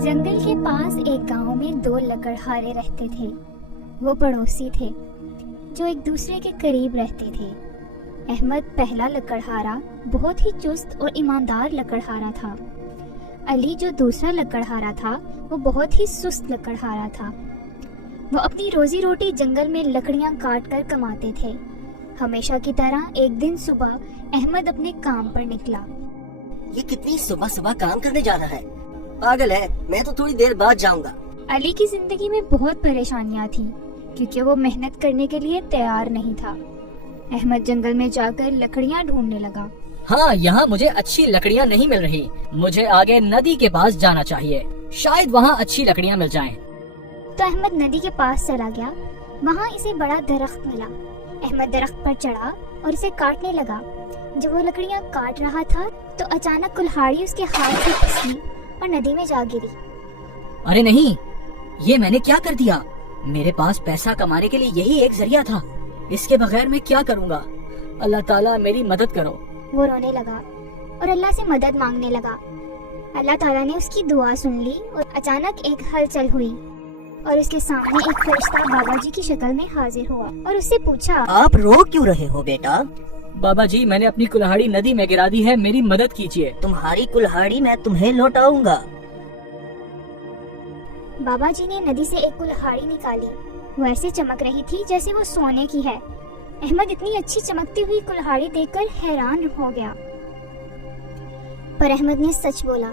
जंगल के पास एक गांव में दो लकड़हारे रहते थे। वो पड़ोसी थे जो एक दूसरे के करीब रहते थे। अहमद पहला लकड़हारा बहुत ही चुस्त और ईमानदार लकड़हारा था। अली जो दूसरा लकड़हारा था वो बहुत ही सुस्त लकड़हारा था। वो अपनी रोजी रोटी जंगल में लकड़ियां काट कर कमाते थे। हमेशा की तरह एक दिन सुबह अहमद अपने काम पर निकला। ये कितनी सुबह सुबह काम करने जाना है? पागल है, मैं तो थोड़ी देर बाद जाऊंगा। अली की जिंदगी में बहुत परेशानियां थी क्योंकि वो मेहनत करने के लिए तैयार नहीं था। अहमद जंगल में जाकर लकड़ियां ढूंढने लगा। हाँ, यहाँ मुझे अच्छी लकड़ियाँ नहीं मिल रही। मुझे आगे नदी के पास जाना चाहिए, शायद वहाँ अच्छी लकड़ियाँ मिल जाएं। तो अहमद नदी के पास चला गया। वहाँ इसे बड़ा दरख्त मिला। अहमद दरख्त पर चढ़ा और इसे काटने लगा। जब वो लकड़ियाँ काट रहा था तो अचानक कुल्हाड़ी उसके हाथ से फिसली और नदी में जा गिरी। अरे नहीं, ये मैंने क्या कर दिया? मेरे पास पैसा कमाने के लिए यही एक जरिया था। इसके बगैर मैं क्या करूँगा? अल्लाह ताला मेरी मदद करो। वो रोने लगा और अल्लाह से मदद मांगने लगा। अल्लाह ताला ने उसकी दुआ सुन ली और अचानक एक हलचल हुई और उसके सामने एक फरिश्ता बाबा जी की शक्ल में हाजिर हुआ और उससे पूछा, आप रो क्यों रहे हो बेटा? बाबा जी, मैंने अपनी कुल्हाड़ी नदी में गिरा दी है, मेरी मदद कीजिए। तुम्हारी कुल्हाड़ी मैं तुम्हें लौटाऊंगा। बाबा जी ने नदी से एक कुल्हाड़ी निकाली। वो ऐसे चमक रही थी जैसे वो सोने की है। अहमद इतनी अच्छी चमकती हुई कुल्हाड़ी देखकर हैरान हो गया, पर अहमद ने सच बोला।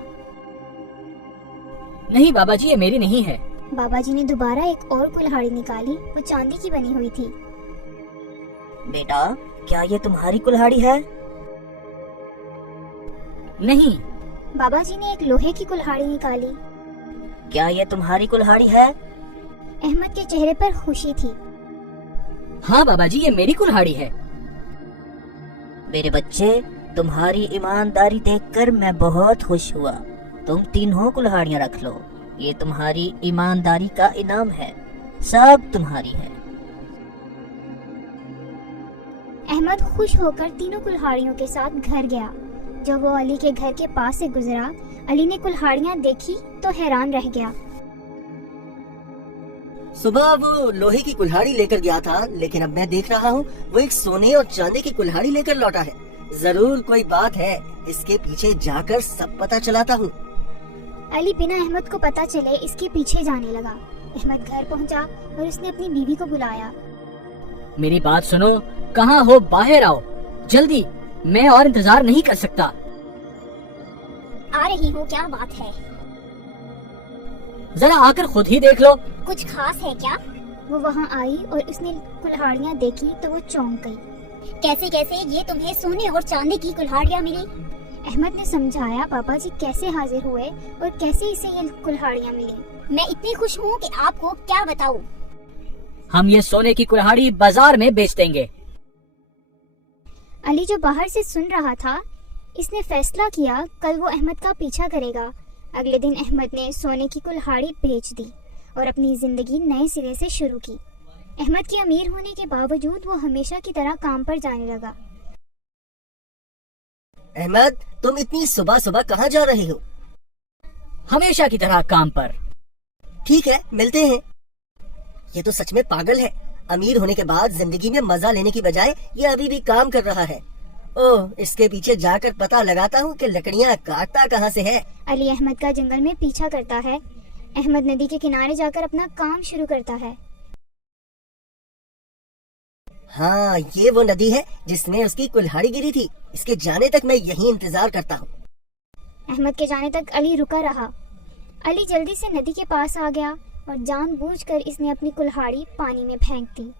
नहीं बाबा जी, ये मेरी नहीं है। बाबा जी ने दोबारा एक और कुल्हाड़ी निकाली। वो चांदी की बनी हुई थी। बेटा, क्या ये तुम्हारी कुल्हाड़ी है? नहीं। बाबा जी ने एक लोहे की कुल्हाड़ी निकाली। क्या ये तुम्हारी कुल्हाड़ी है? अहमद के चेहरे पर खुशी थी। हाँ बाबा जी, ये मेरी कुल्हाड़ी है। मेरे बच्चे, तुम्हारी ईमानदारी देखकर मैं बहुत खुश हुआ। तुम तीनों कुल्हाड़ियाँ रख लो, ये तुम्हारी ईमानदारी का इनाम है। सब तुम्हारी है। अहमद खुश होकर तीनों कुल्हाड़ियों के साथ घर गया। जब वो अली के घर के पास से गुजरा, अली ने कुल्हाड़ियाँ देखी तो हैरान रह गया। सुबह वो लोहे की कुल्हाड़ी लेकर गया था, लेकिन अब मैं देख रहा हूँ वो एक सोने और चांदी की कुल्हाड़ी लेकर लौटा है। जरूर कोई बात है, इसके पीछे जाकर सब पता चलाता हूँ। अली बिना अहमद को पता चले इसके पीछे जाने लगा। अहमद घर पहुँचा और उसने अपनी बीवी को बुलाया। मेरी बात सुनो, कहाँ हो? बाहर आओ जल्दी, मैं और इंतजार नहीं कर सकता। आ रही हूँ, क्या बात है? जरा आकर खुद ही देख लो। कुछ खास है क्या? वो वहाँ आई और उसने कुल्हाड़ियाँ देखी तो वो चौंक गई। कैसे कैसे ये तुम्हें सोने और चांदी की कुल्हाड़ियाँ मिली? अहमद ने समझाया पापा जी कैसे हाजिर हुए और कैसे इसे ये कुल्हाड़ियाँ मिली। मैं इतनी खुश हूँ कि आपको क्या बताऊँ। हम ये सोने की कुल्हाड़ी बाजार में बेच देंगे। अली जो बाहर से सुन रहा था, इसने फैसला किया कल वो अहमद का पीछा करेगा। अगले दिन अहमद ने सोने की कुल्हाड़ी बेच दी और अपनी जिंदगी नए सिरे से शुरू की। अहमद के अमीर होने के बावजूद वो हमेशा की तरह काम पर जाने लगा। अहमद, तुम इतनी सुबह सुबह कहाँ जा रहे हो? हमेशा की तरह काम पर। ठीक है, मिलते हैं। ये तो सच में पागल है। अमीर होने के बाद जिंदगी में मजा लेने की बजाय ये अभी भी काम कर रहा है। ओह, इसके पीछे जाकर पता लगाता हूँ कि लकड़ियाँ काटता कहाँ से है। अली अहमद का जंगल में पीछा करता है। अहमद नदी के किनारे जाकर अपना काम शुरू करता है। हाँ, ये वो नदी है जिसमें उसकी कुल्हाड़ी गिरी थी। इसके जाने तक मैं यहीं इंतजार करता हूँ। अहमद के जाने तक अली रुका रहा। अली जल्दी से नदी के पास आ गया और जानबूझकर इसने अपनी कुल्हाड़ी पानी में फेंक दी।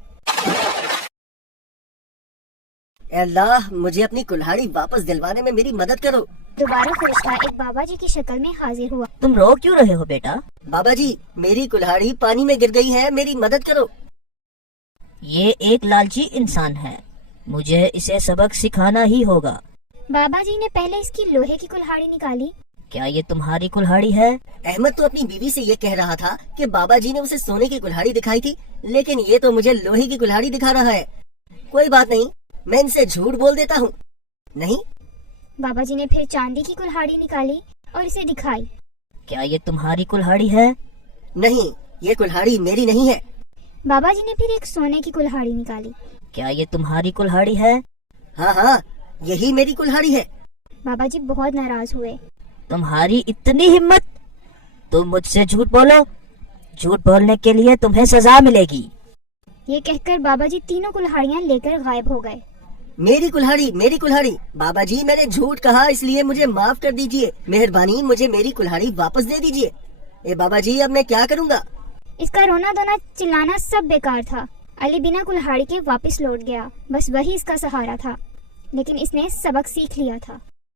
अल्लाह, मुझे अपनी कुल्हाड़ी वापस दिलवाने में मेरी मदद करो। दोबारा फरिश्ता एक बाबा जी की शक्ल में हाजिर हुआ। तुम रो क्यों रहे हो बेटा? बाबा जी, मेरी कुल्हाड़ी पानी में गिर गई है, मेरी मदद करो। ये एक लालची इंसान है, मुझे इसे सबक सिखाना ही होगा। बाबा जी ने पहले इसकी लोहे की कुल्हाड़ी निकाली। क्या ये तुम्हारी कुल्हाड़ी है? अहमद तो अपनी बीवी से ये कह रहा था कि बाबा जी ने उसे सोने की कुल्हाड़ी दिखाई थी, लेकिन ये तो मुझे लोहे की कुल्हाड़ी दिखा रहा है। कोई बात नहीं, मैं इनसे झूठ बोल देता हूँ। नहीं, बाबा जी ने फिर चांदी की कुल्हाड़ी निकाली और इसे दिखाई। क्या ये तुम्हारी कुल्हाड़ी है? नहीं, ये कुल्हाड़ी मेरी नहीं है। बाबा जी ने फिर एक सोने की कुल्हाड़ी निकाली। क्या ये तुम्हारी कुल्हाड़ी है? हाँ हाँ, यही मेरी कुल्हाड़ी है। बाबा जी बहुत नाराज हुए। तुम्हारी इतनी हिम्मत, तुम मुझसे झूठ बोलो। झूठ बोलने के लिए तुम्हें सजा मिलेगी। ये कहकर बाबा जी तीनों कुल्हाड़ियां लेकर गायब हो गए। मेरी कुल्हाड़ी, मेरी कुल्हाड़ी। बाबा जी, मैंने झूठ कहा, इसलिए मुझे माफ कर दीजिए। मेहरबानी, मुझे मेरी कुल्हाड़ी वापस दे दीजिए। ए बाबा जी, अब मैं क्या करूँगा? इसका रोना धोना चिल्लाना सब बेकार था। अली बिना कुल्हाड़ी के वापस लौट गया। बस वही इसका सहारा था, लेकिन इसने सबक सीख लिया था।